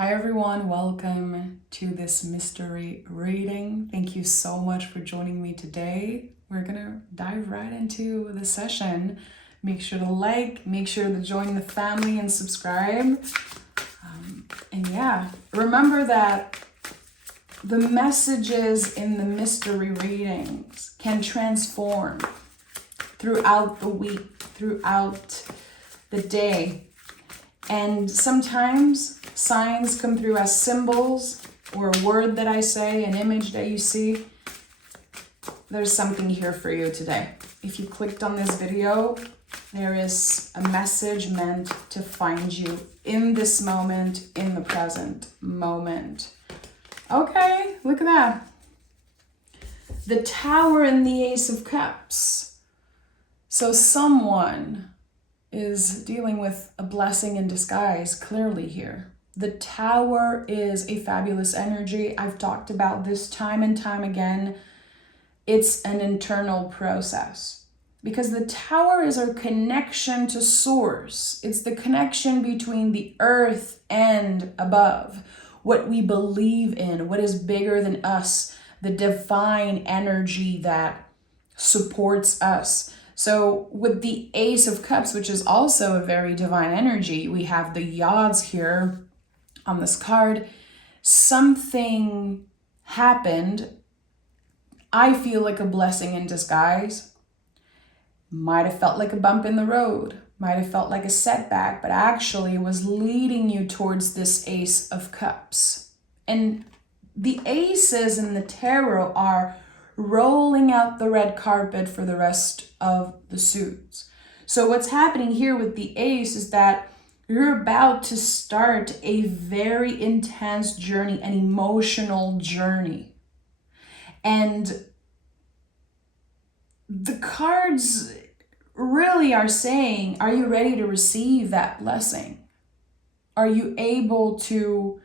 Hi everyone, welcome to this mystery reading. Thank you so much for joining me today. We're gonna dive right into the session. Make sure to like, make sure to join the family and subscribe. Remember that the messages in the mystery readings can transform throughout the week, throughout the day. And sometimes signs come through as symbols or a word that I say, an image that you see. There's something here for you today. If you clicked on this video, there is a message meant to find you in this moment, in the present moment. Okay, look at that. The Tower and the Ace of Cups. So someone is dealing with a blessing in disguise clearly here. The Tower is a fabulous energy. I've talked about this time and time again. It's an internal process because the Tower is our connection to source. It's the connection between the earth and above, what we believe in, what is bigger than us, the divine energy that supports us. So with the Ace of Cups, which is also a very divine energy, we have the Yachts here on this card. Something happened. I feel like a blessing in disguise. Might have felt like a bump in the road. Might have felt like a setback, but actually was leading you towards this Ace of Cups. And the aces in the tarot are rolling out the red carpet for the rest of the suits. So what's happening here with the ace is that you're about to start a very intense journey, an emotional journey. And the cards really are saying, are you ready to receive that blessing? Are you able to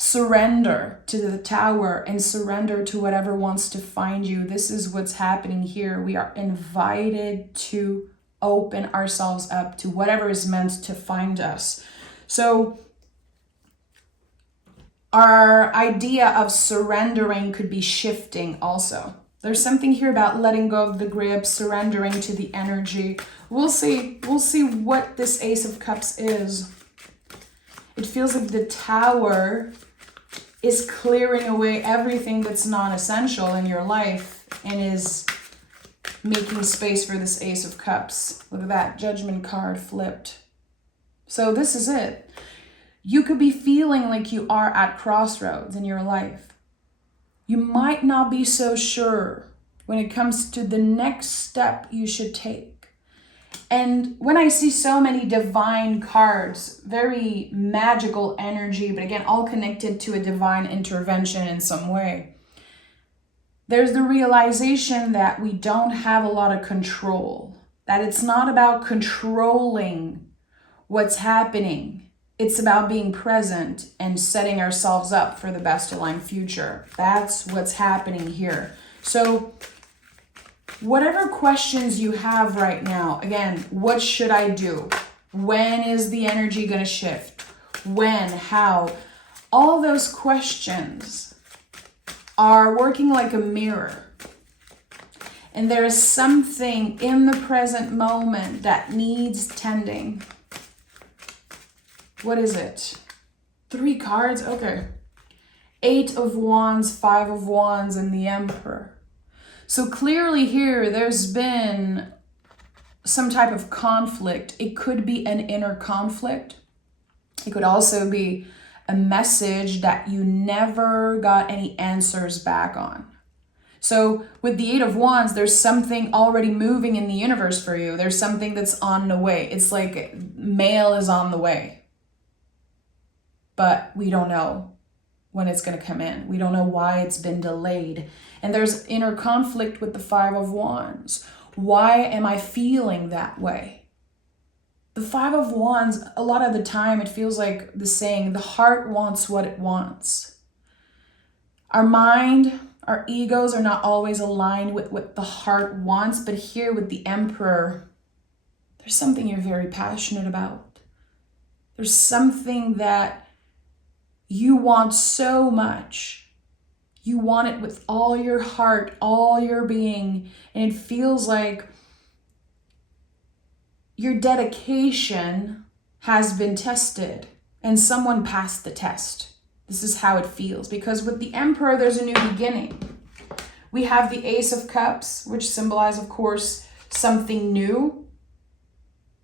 surrender to the Tower and surrender to whatever wants to find you? This is what's happening here. We are invited to open ourselves up to whatever is meant to find us. So our idea of surrendering could be shifting also. There's something here about letting go of the grip, surrendering to the energy. We'll see what this Ace of Cups is. It feels like the Tower is clearing away everything that's non-essential in your life and is making space for this Ace of Cups. Look at that Judgment card flipped. So this is it. You could be feeling like you are at crossroads in your life. You might not be so sure when it comes to the next step you should take. And when I see so many divine cards, very magical energy, but again, all connected to a divine intervention in some way, there's the realization that we don't have a lot of control, that it's not about controlling what's happening. It's about being present and setting ourselves up for the best aligned future. That's what's happening here. So whatever questions you have right now, again, what should I do? When is the energy going to shift? When? How? All those questions are working like a mirror. And there is something in the present moment that needs tending. What is it? 3 cards? Okay. 8 of Wands, 5 of Wands, and the Emperor. So clearly here, there's been some type of conflict. It could be an inner conflict. It could also be a message that you never got any answers back on. So with the 8 of Wands, there's something already moving in the universe for you. There's something that's on the way. It's like mail is on the way. But we don't know when it's going to come in. We don't know why it's been delayed. And there's inner conflict with the 5 of Wands. Why am I feeling that way? The 5 of Wands, a lot of the time, it feels like the saying, the heart wants what it wants. Our mind, our egos are not always aligned with what the heart wants. But here with the Emperor, there's something you're very passionate about. There's something that you want so much. You want it with all your heart, all your being, and it feels like your dedication has been tested and someone passed the test. This is how it feels, because with the Emperor, there's a new beginning. We have the Ace of Cups, which symbolize, of course, something new,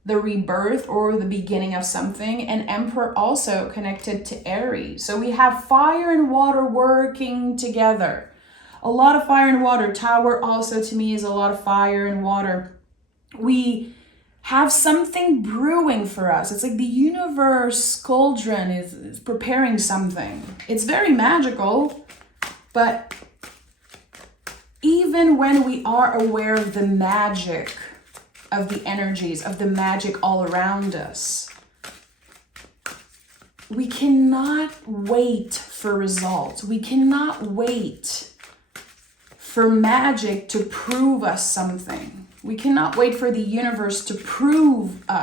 the rebirth or the beginning of something, and Emperor also connected to Aries. So we have fire and water working together. A lot of fire and water. Tower also to me is a lot of fire and water. We have something brewing for us. It's like the universe cauldron is preparing something. It's very magical, but even when we are aware of the magic of the energies, of the magic all around us, we cannot wait for results. We cannot wait for magic to prove us something. We cannot wait for the universe to prove to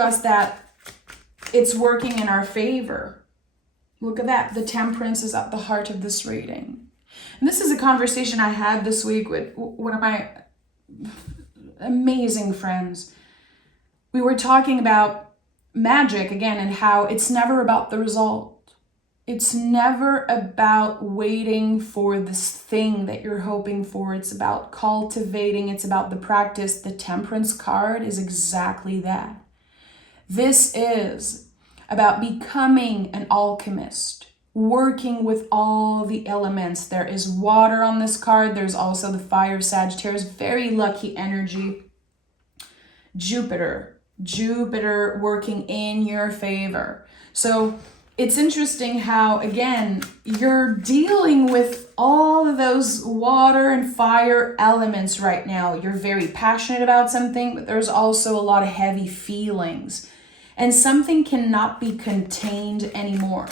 us that it's working in our favor. Look at that. The Temperance is at the heart of this reading. And this is a conversation I had this week with one of my amazing friends. We were talking about magic again and how it's never about the result. It's never about waiting for this thing that you're hoping for. It's about cultivating. It's about the practice. The Temperance card is exactly that. This is about becoming an alchemist, working with all the elements. There is water on this card. There's also the fire of Sagittarius, very lucky energy. Jupiter working in your favor. So it's interesting how, again, you're dealing with all of those water and fire elements right now. You're very passionate about something, but there's also a lot of heavy feelings. And something cannot be contained anymore.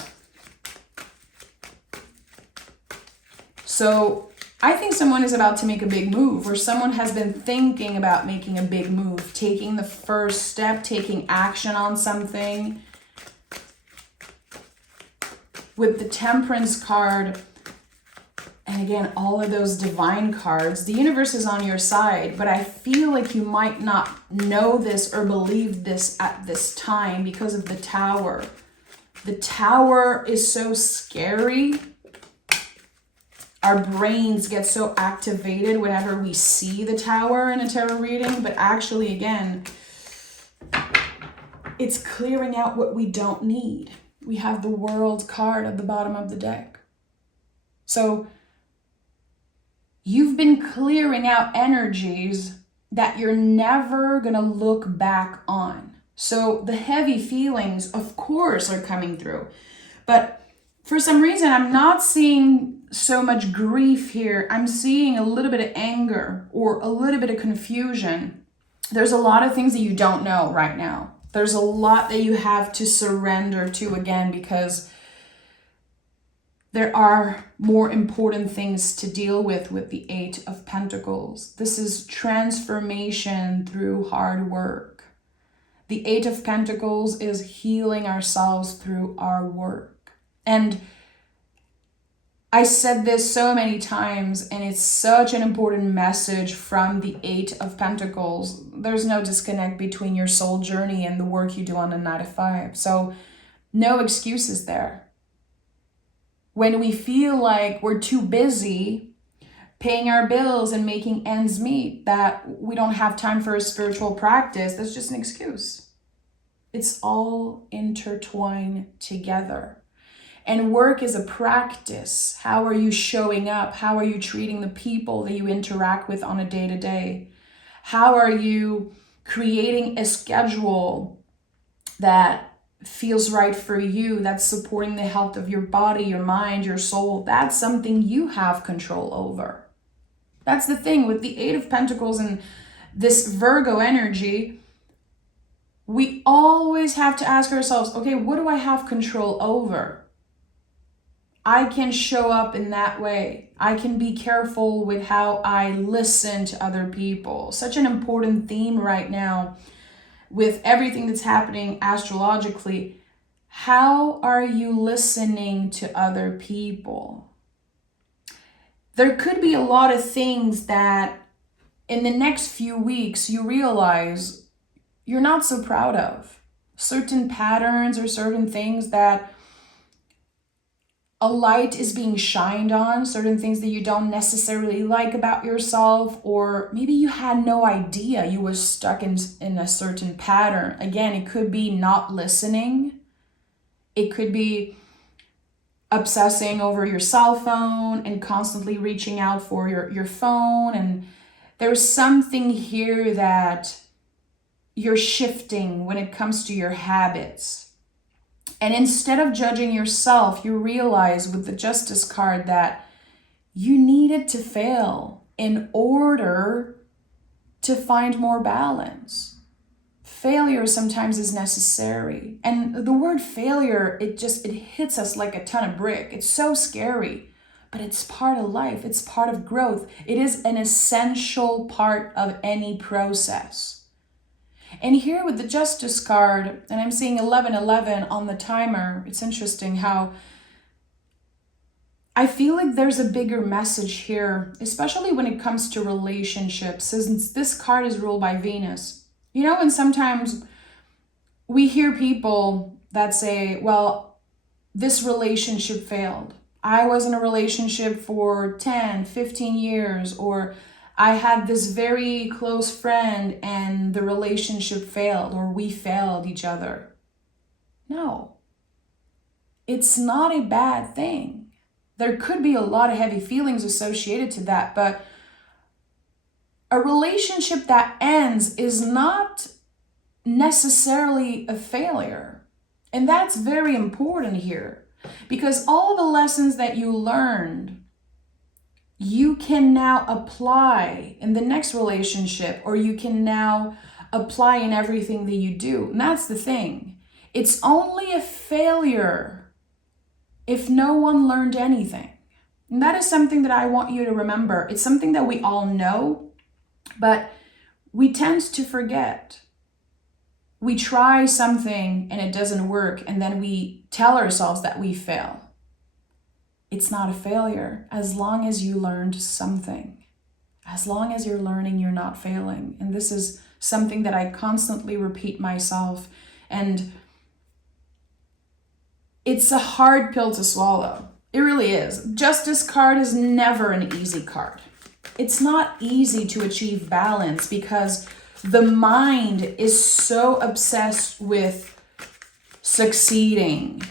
So I think someone is about to make a big move, or someone has been thinking about making a big move, taking the first step, taking action on something. With the Temperance card, and again, all of those divine cards, the universe is on your side, but I feel like you might not know this or believe this at this time because of the Tower. The Tower is so scary. Our brains get so activated whenever we see the Tower in a tarot reading, but actually, again, it's clearing out what we don't need. We have the World card at the bottom of the deck. So you've been clearing out energies that you're never going to look back on. So the heavy feelings, of course, are coming through. But for some reason, I'm not seeing so much grief here. I'm seeing a little bit of anger or a little bit of confusion. There's a lot of things that you don't know right now. There's a lot that you have to surrender to again, because there are more important things to deal with the Eight of Pentacles. This is transformation through hard work. The Eight of Pentacles is healing ourselves through our work. And I said this so many times, and it's such an important message from the Eight of Pentacles. There's no disconnect between your soul journey and the work you do on a 9 to 5. So no excuses there. When we feel like we're too busy paying our bills and making ends meet, that we don't have time for a spiritual practice, that's just an excuse. It's all intertwined together. And work is a practice. How are you showing up? How are you treating the people that you interact with on a day-to-day? How are you creating a schedule that feels right for you, that's supporting the health of your body, your mind, your soul? That's something you have control over. That's the thing with the Eight of Pentacles and this Virgo energy. We always have to ask ourselves, okay, what do I have control over? I can show up in that way. I can be careful with how I listen to other people. Such an important theme right now with everything that's happening astrologically. How are you listening to other people? There could be a lot of things that in the next few weeks you realize you're not so proud of. Certain patterns or certain things that a light is being shined on, certain things that you don't necessarily like about yourself, or maybe you had no idea you were stuck in a certain pattern. Again, it could be not listening. It could be obsessing over your cell phone and constantly reaching out for your phone. And there's something here that you're shifting when it comes to your habits. And instead of judging yourself, you realize with the Justice card that you needed to fail in order to find more balance. Failure sometimes is necessary. And the word failure, it hits us like a ton of brick. It's so scary, but it's part of life. It's part of growth. It is an essential part of any process. And here with the Justice card, and I'm seeing 1111 on the timer, it's interesting how I feel like there's a bigger message here, especially when it comes to relationships, since this card is ruled by Venus. You know, and sometimes we hear people that say, well, this relationship failed. I was in a relationship for 10, 15 years, or I had this very close friend and the relationship failed, or we failed each other. No, it's not a bad thing. There could be a lot of heavy feelings associated to that, but a relationship that ends is not necessarily a failure. And that's very important here, because all the lessons that you learned, you can now apply in the next relationship, or you can now apply in everything that you do. And that's the thing. It's only a failure if no one learned anything. And that is something that I want you to remember. It's something that we all know, but we tend to forget. We try something and it doesn't work, and then we tell ourselves that we fail. It's not a failure as long as you learned something. As long as you're learning, you're not failing. And this is something that I constantly repeat myself. And it's a hard pill to swallow. It really is. Justice card is never an easy card. It's not easy to achieve balance because the mind is so obsessed with succeeding.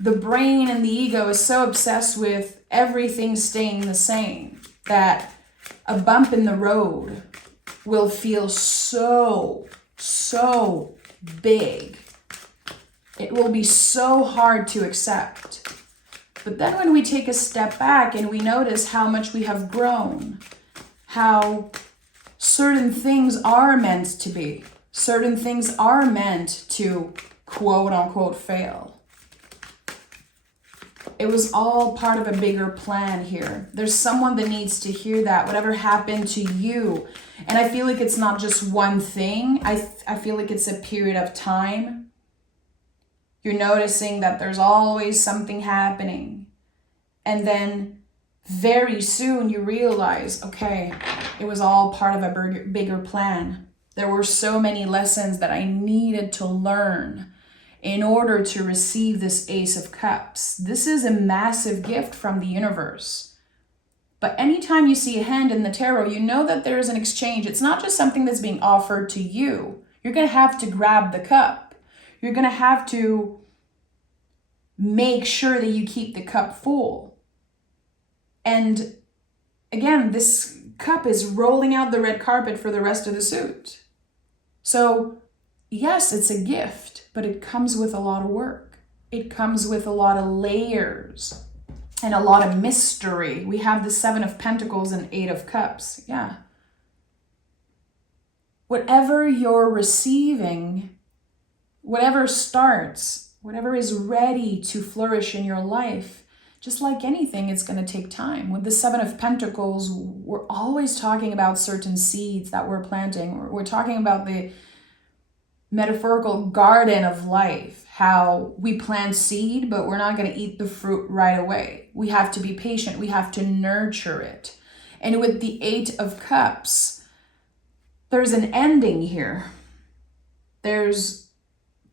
The brain and the ego is so obsessed with everything staying the same that a bump in the road will feel so big. It will be so hard to accept. But then when we take a step back and we notice how much we have grown, how certain things are meant to be, certain things are meant to quote unquote fail. It was all part of a bigger plan here. There's someone that needs to hear that, whatever happened to you. And I feel like it's not just one thing. I feel like it's a period of time. You're noticing that there's always something happening. And then very soon you realize, okay, it was all part of a bigger plan. There were so many lessons that I needed to learn in order to receive this Ace of Cups. This is a massive gift from the universe. But anytime you see a hand in the tarot, you know that there is an exchange. It's not just something that's being offered to you. You're going to have to grab the cup. You're going to have to make sure that you keep the cup full. And again, this cup is rolling out the red carpet for the rest of the suit. So yes, it's a gift, but it comes with a lot of work. It comes with a lot of layers and a lot of mystery. We have the 7 of Pentacles and 8 of Cups. Yeah. Whatever you're receiving, whatever starts, whatever is ready to flourish in your life, just like anything, it's going to take time. With the 7 of Pentacles, we're always talking about certain seeds that we're planting. We're talking about the metaphorical garden of life, how we plant seed, but we're not going to eat the fruit right away. We have to be patient. We have to nurture it. And with the 8 of Cups, there's an ending here. There's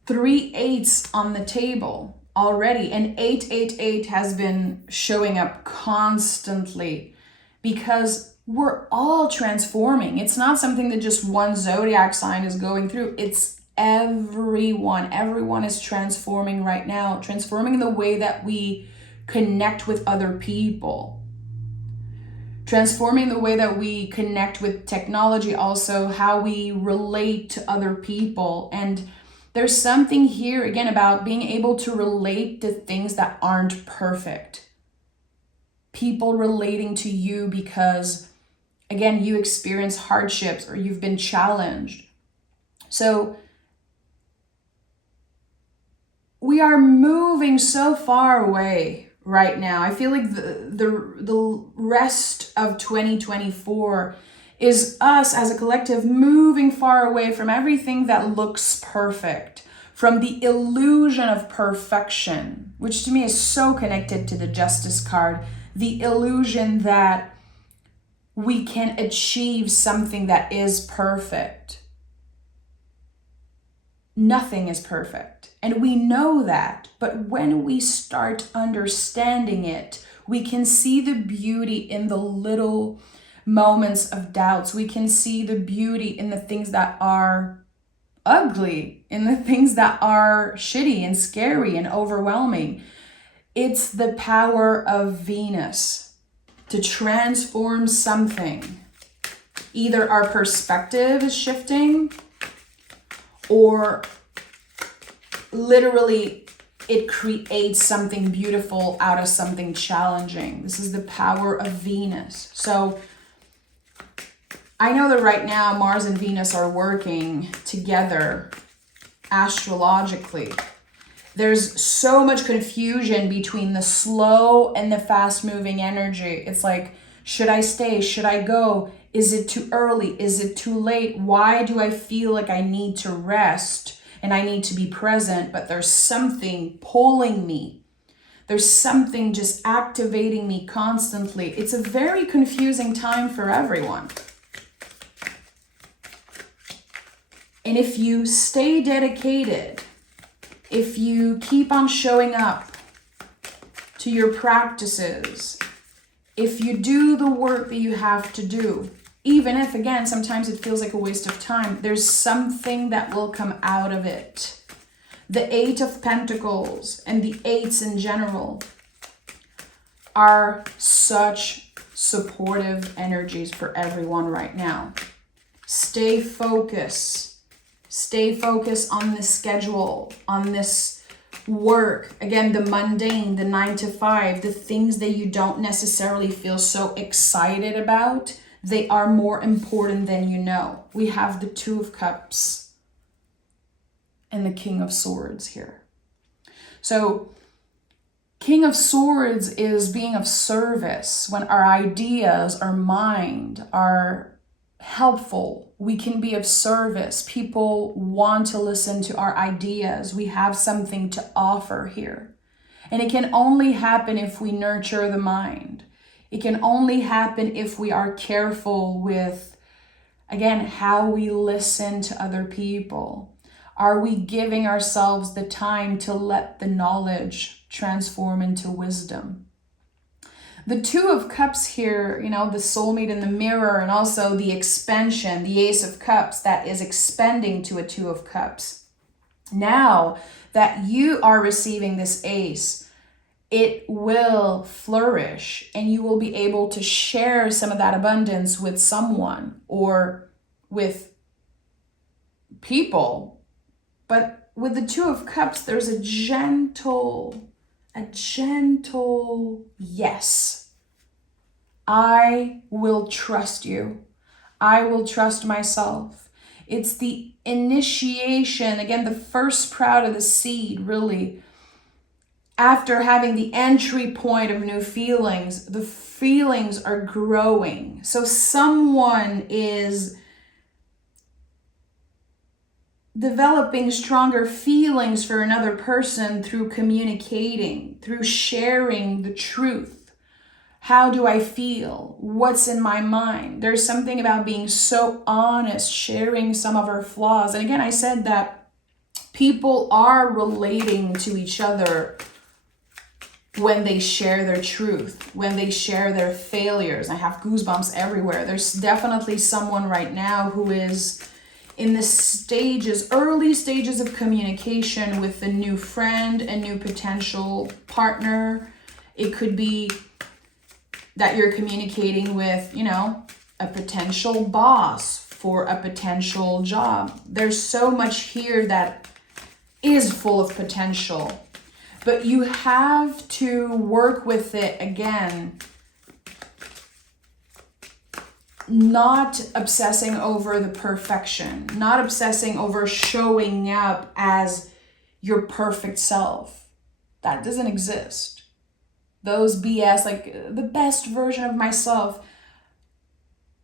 3 8s on the table already. And 888 has been showing up constantly because we're all transforming. It's not something that just one zodiac sign is going through. It's everyone. Everyone is transforming right now, transforming the way that we connect with other people, transforming the way that we connect with technology, also how we relate to other people. And there's something here again about being able to relate to things that aren't perfect. People relating to you because, again, you experience hardships or you've been challenged. So we are moving so far away right now. I feel like the rest of 2024 is us as a collective moving far away from everything that looks perfect, from the illusion of perfection, which to me is so connected to the Justice card, the illusion that we can achieve something that is perfect. Nothing is perfect. And we know that. But when we start understanding it, we can see the beauty in the little moments of doubts. We can see the beauty in the things that are ugly, in the things that are shitty and scary and overwhelming. It's the power of Venus to transform something. Either our perspective is shifting, or literally it creates something beautiful out of something challenging. This is the power of Venus. So I know that right now Mars and Venus are working together astrologically. There's so much confusion between the slow and the fast-moving energy. It's like, should I stay? Should I go? Is it too early? Is it too late? Why do I feel like I need to rest and I need to be present, but there's something pulling me? There's something just activating me constantly. It's a very confusing time for everyone. And if you stay dedicated, if you keep on showing up to your practices, if you do the work that you have to do, even if, again, sometimes it feels like a waste of time, there's something that will come out of it. The 8 of Pentacles and the 8s in general are such supportive energies for everyone right now. Stay focused. Stay focused on this schedule, on this work. Again, the mundane, the 9 to 5, the things that you don't necessarily feel so excited about, they are more important than you know. We have the 2 of Cups and the King of Swords here. So King of Swords is being of service. When our ideas, our mind are helpful, we can be of service. People want to listen to our ideas. We have something to offer here. And it can only happen if we nurture the mind. It can only happen if we are careful with, again, how we listen to other people. Are we giving ourselves the time to let the knowledge transform into wisdom? The 2 of Cups here, you know, the soulmate in the mirror, and also the expansion, the Ace of Cups that is expanding to a 2 of Cups. Now that you are receiving this ace, it will flourish and you will be able to share some of that abundance with someone or with people. But with the 2 of Cups, there's a gentle yes. I will trust you. I will trust myself. It's the initiation, again, the first sprout of the seed, really. After having the entry point of new feelings, the feelings are growing. So someone is developing stronger feelings for another person through communicating, through sharing the truth. How do I feel? What's in my mind? There's something about being so honest, sharing some of our flaws. And again, I said that people are relating to each other when they share their truth, when they share their failures. I have goosebumps everywhere. There's definitely someone right now who is in the early stages of communication with a new friend, a new potential partner. It could be that you're communicating with, a potential boss for a potential job. There's so much here that is full of potential, but you have to work with it again, not obsessing over the perfection, not obsessing over showing up as your perfect self. That doesn't exist. Those BS, like the best version of myself.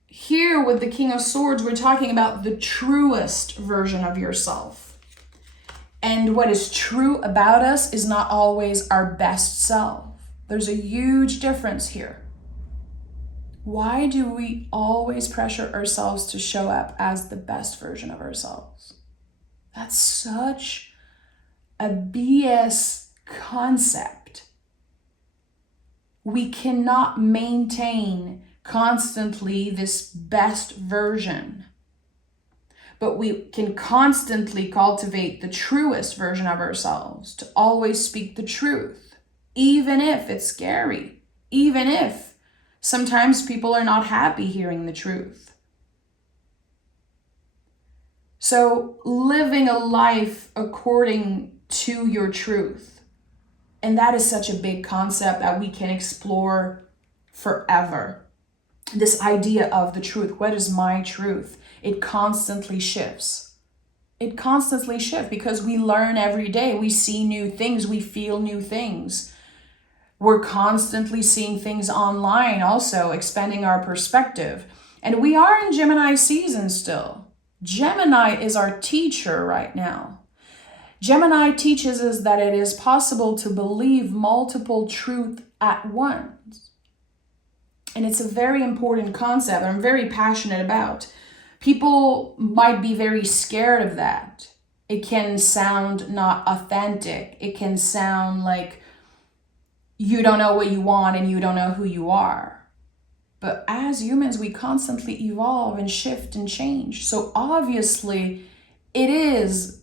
Here with the King of Swords, we're talking about the truest version of yourself. And what is true about us is not always our best self. There's a huge difference here. Why do we always pressure ourselves to show up as the best version of ourselves? That's such a BS concept. We cannot maintain constantly this best version, but we can constantly cultivate the truest version of ourselves, to always speak the truth, even if it's scary, even if sometimes people are not happy hearing the truth. So living a life according to your truth. And that is such a big concept that we can explore forever. This idea of the truth. What is my truth? It constantly shifts. It constantly shifts because we learn every day. We see new things. We feel new things. We're constantly seeing things online also, expanding our perspective. And we are in Gemini season still. Gemini is our teacher right now. Gemini teaches us that it is possible to believe multiple truths at once. And it's a very important concept I'm very passionate about. People might be very scared of that. It can sound not authentic. It can sound like you don't know what you want and you don't know who you are. But as humans, we constantly evolve and shift and change. So obviously, it is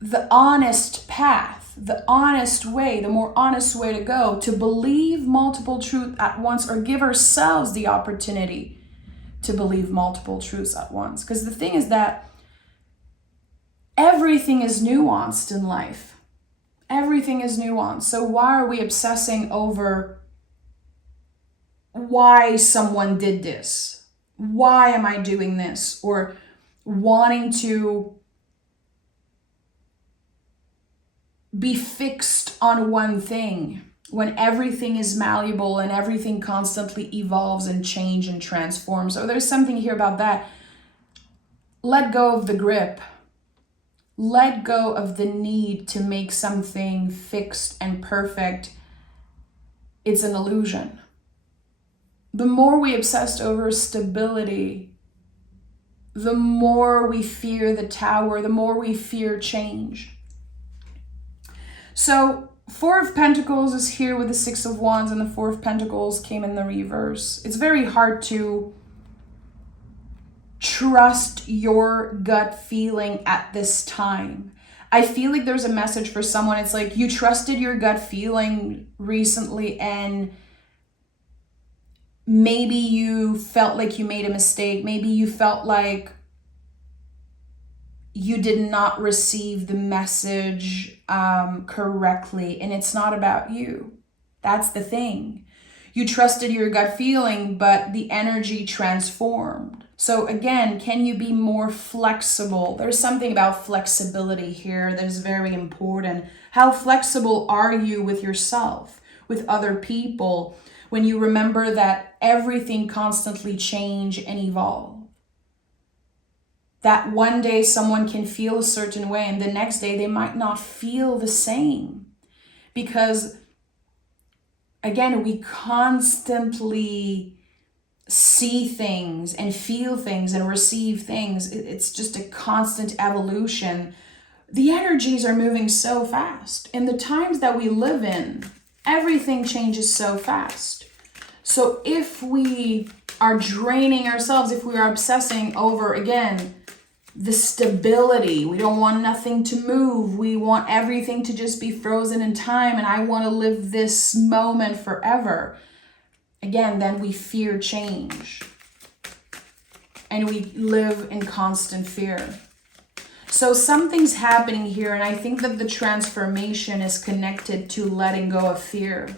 the honest path, the honest way, the more honest way to go, to believe multiple truths at once, or give ourselves the opportunity to believe multiple truths at once. Because the thing is that everything is nuanced in life. Everything is nuanced. So why are we obsessing over why someone did this? Why am I doing this? Or wanting to be fixed on one thing when everything is malleable and everything constantly evolves and changes and transforms. So there's something here about that. Let go of the grip. Let go of the need to make something fixed and perfect. It's an illusion. The more we obsess over stability, the more we fear the tower, the more we fear change. So Four of Pentacles is here with the Six of Wands, and the Four of Pentacles came in the reverse. It's very hard to trust your gut feeling at this time. I feel like there's a message for someone. It's like you trusted your gut feeling recently and maybe you felt like you made a mistake. Maybe you felt like you did not receive the message correctly, and it's not about you. That's the thing. You trusted your gut feeling, but the energy transformed. So again, can you be more flexible? There's something about flexibility here that is very important. How flexible are you with yourself, with other people, when you remember that everything constantly change and evolve? That one day someone can feel a certain way and the next day they might not feel the same. Because again, we constantly see things and feel things and receive things. It's just a constant evolution. The energies are moving so fast. In the times that we live in, everything changes so fast. So if we are draining ourselves, if we are obsessing over, again, the stability, we don't want nothing to move, we want everything to just be frozen in time, and I want to live this moment forever, again, then we fear change. And we live in constant fear. So something's happening here, and I think that the transformation is connected to letting go of fear.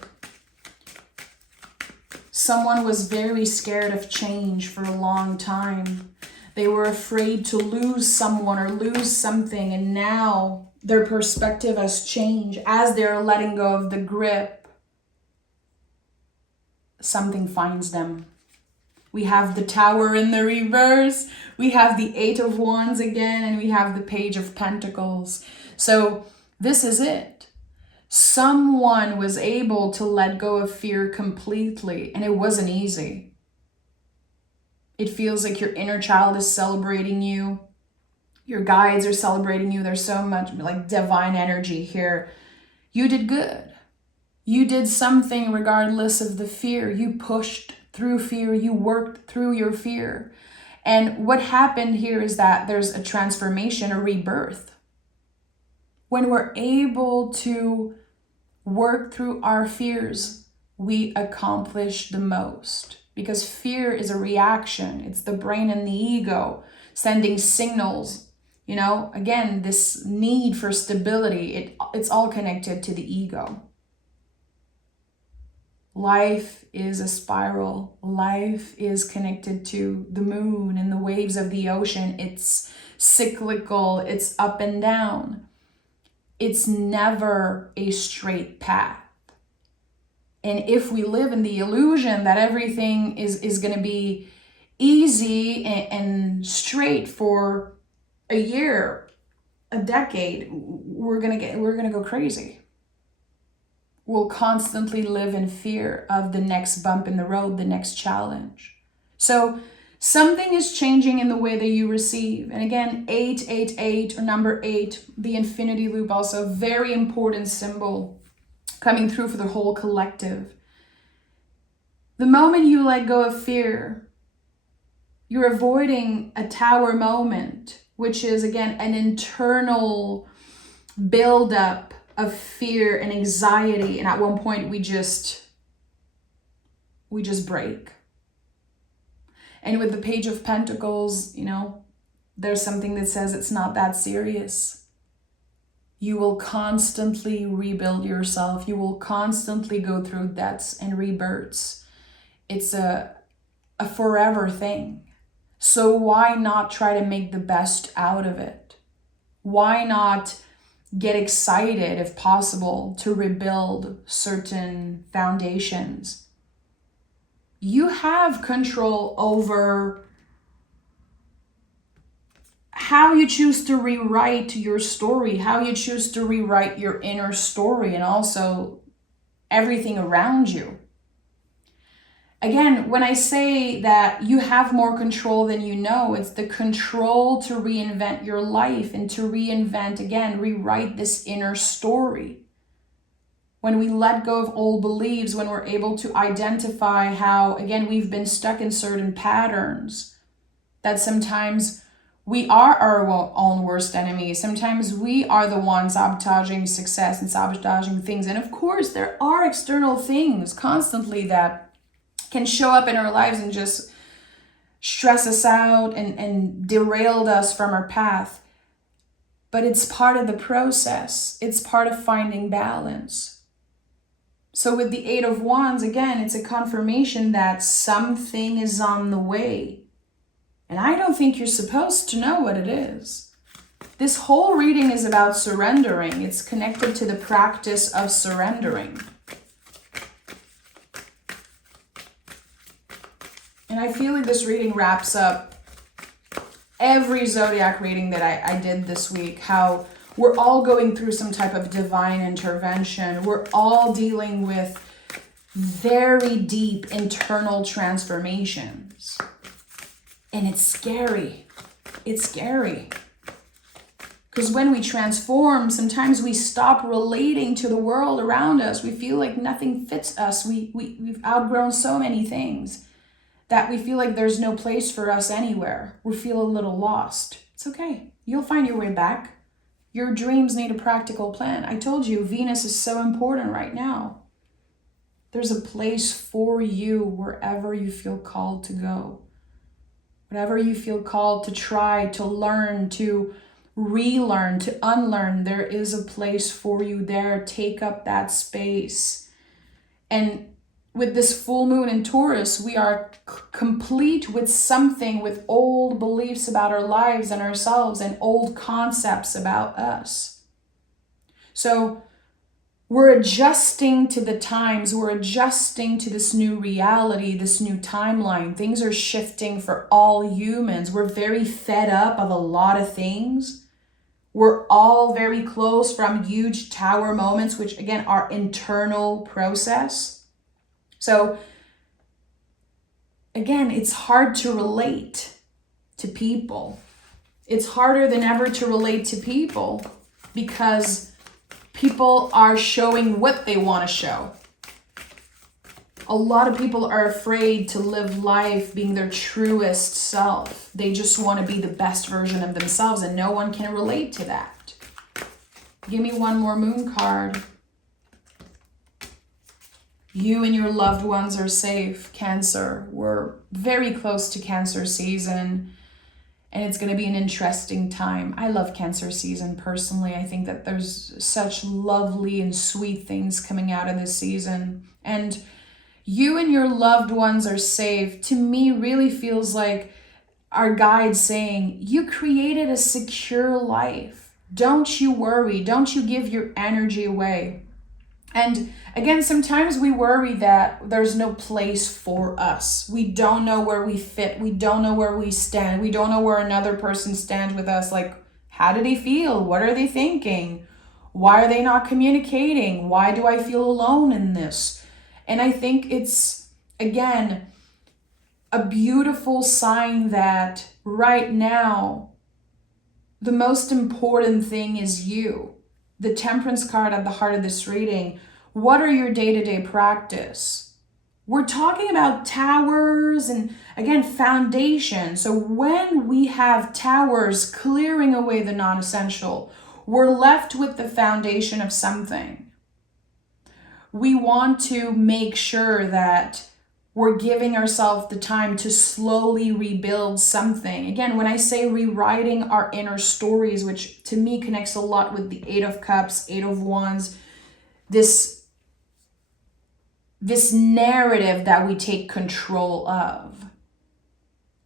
Someone was very scared of change for a long time. They were afraid to lose someone or lose something, and now their perspective has changed. As they're letting go of the grip, something finds them. We have the Tower in the reverse, we have the Eight of Wands again, and we have the Page of Pentacles. So this is it. Someone was able to let go of fear completely, and it wasn't easy. It feels like your inner child is celebrating you. Your guides are celebrating you. There's so much like divine energy here. You did good. You did something regardless of the fear. You pushed through fear. You worked through your fear. And what happened here is that there's a transformation, a rebirth. When we're able to work through our fears, we accomplish the most. Because fear is a reaction. It's the brain and the ego sending signals. You know, again, this need for stability, it's all connected to the ego. Life is a spiral. Life is connected to the moon and the waves of the ocean. It's cyclical. It's up and down. It's never a straight path. And if we live in the illusion that everything is going to be easy and straight for a year, a decade, we're going to go crazy. We'll constantly live in fear of the next bump in the road, the next challenge. So something is changing in the way that you receive. And again, 888 or number 8, the infinity loop, also a very important symbol coming through for the whole collective. The moment you let go of fear, you're avoiding a tower moment, which is, again, an internal buildup of fear and anxiety. And at one point, we just break. And with the Page of Pentacles, you know, there's something that says it's not that serious. You will constantly rebuild yourself. You will constantly go through deaths and rebirths. It's a forever thing. So why not try to make the best out of it? Why not get excited, if possible, to rebuild certain foundations? You have control over how you choose to rewrite your story, how you choose to rewrite your inner story, and also everything around you. Again, when I say that you have more control than you know, it's the control to reinvent your life and to reinvent, again, rewrite this inner story. When we let go of old beliefs, when we're able to identify how, again, we've been stuck in certain patterns, that sometimes we are our own worst enemies. Sometimes we are the ones sabotaging success and sabotaging things. And of course, there are external things constantly that can show up in our lives and just stress us out and derailed us from our path. But it's part of the process. It's part of finding balance. So with the Eight of Wands, again, it's a confirmation that something is on the way. And I don't think you're supposed to know what it is. This whole reading is about surrendering. It's connected to the practice of surrendering. And I feel like this reading wraps up every zodiac reading that I did this week, how we're all going through some type of divine intervention. We're all dealing with very deep internal transformations. And it's scary. It's scary. Because when we transform, sometimes we stop relating to the world around us. We feel like nothing fits us. We've outgrown so many things that we feel like there's no place for us anywhere. We feel a little lost. It's okay. You'll find your way back. Your dreams need a practical plan. I told you, Venus is so important right now. There's a place for you wherever you feel called to go. Whatever you feel called to try, to learn, to relearn, to unlearn, there is a place for you there. Take up that space. And with this full moon in Taurus, we are complete with something, with old beliefs about our lives and ourselves and old concepts about us. So we're adjusting to the times. We're adjusting to this new reality, this new timeline. Things are shifting for all humans. We're very fed up of a lot of things. We're all very close from huge tower moments, which again are internal process. So again, it's hard to relate to people. It's harder than ever to relate to people because people are showing what they want to show. A lot of people are afraid to live life being their truest self. They just want to be the best version of themselves, and no one can relate to that. Give me one more moon card. You and your loved ones are safe, Cancer. We're very close to Cancer season, and it's going to be an interesting time. I love Cancer season personally. I think that there's such lovely and sweet things coming out of this season. And you and your loved ones are safe, to me, really feels like our guide saying, you created a secure life. Don't you worry. Don't you give your energy away. And again, sometimes we worry that there's no place for us. We don't know where we fit. We don't know where we stand. We don't know where another person stands with us. Like, how do they feel? What are they thinking? Why are they not communicating? Why do I feel alone in this? And I think it's, again, a beautiful sign that right now, the most important thing is you. The Temperance card at the heart of this reading. What are your day-to-day practice? We're talking about towers and, again, foundation. So when we have towers clearing away the non-essential, we're left with the foundation of something. We want to make sure that we're giving ourselves the time to slowly rebuild something. Again, when I say rewriting our inner stories, which to me connects a lot with the Eight of Cups, Eight of Wands, this narrative that we take control of.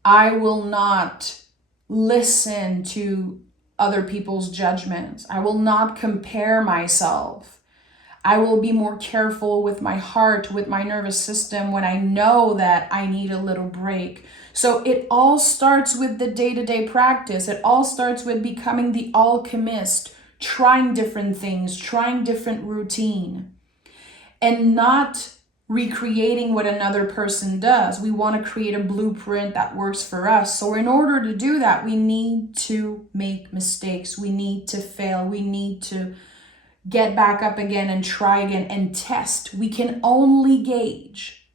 I will not listen to other people's judgments. I will not compare myself. I will be more careful with my heart, with my nervous system when I know that I need a little break. So it all starts with the day-to-day practice. It all starts with becoming the alchemist, trying different things, trying different routine, and not recreating what another person does. We want to create a blueprint that works for us. So in order to do that, we need to make mistakes. We need to fail. We need to get back up again and try again and test. We can only gauge.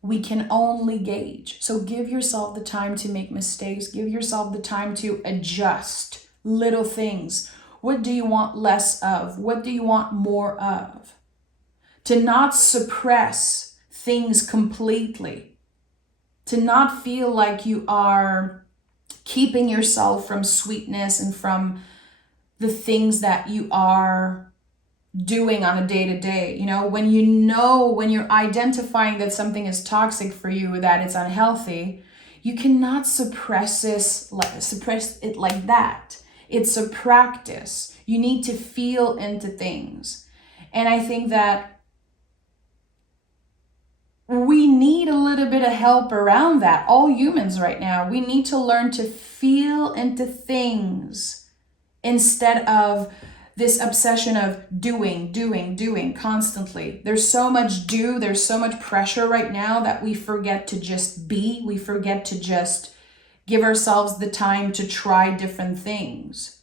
We can only gauge. So give yourself the time to make mistakes. Give yourself the time to adjust little things. What do you want less of? What do you want more of? To not suppress things completely. To not feel like you are keeping yourself from sweetness and from the things that you are doing on a day-to-day. When you're identifying that something is toxic for you, that it's unhealthy, you cannot suppress it like that. It's a practice. You need to feel into things. And I think that we need a little bit of help around that. All humans right now, we need to learn to feel into things instead of this obsession of doing constantly. There's so much there's so much pressure right now that we forget to just be. We forget to just give ourselves the time to try different things.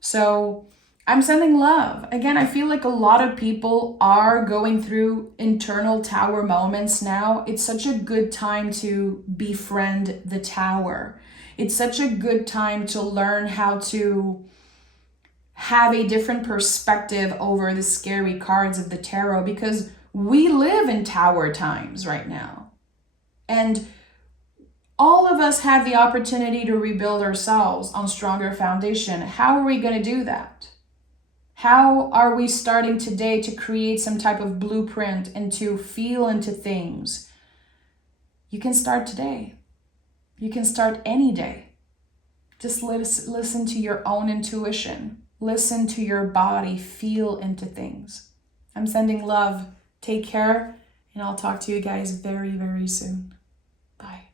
So I'm sending love. Again, I feel like a lot of people are going through internal tower moments now. It's such a good time to befriend the tower. It's such a good time to learn how to have a different perspective over the scary cards of the tarot, because we live in tower times right now. And all of us have the opportunity to rebuild ourselves on stronger foundation. How are we going to do that? How are we starting today to create some type of blueprint and to feel into things? You can start today. You can start any day. Just listen to your own intuition. Listen to your body. Feel into things. I'm sending love. Take care, and I'll talk to you guys very, very soon. Bye.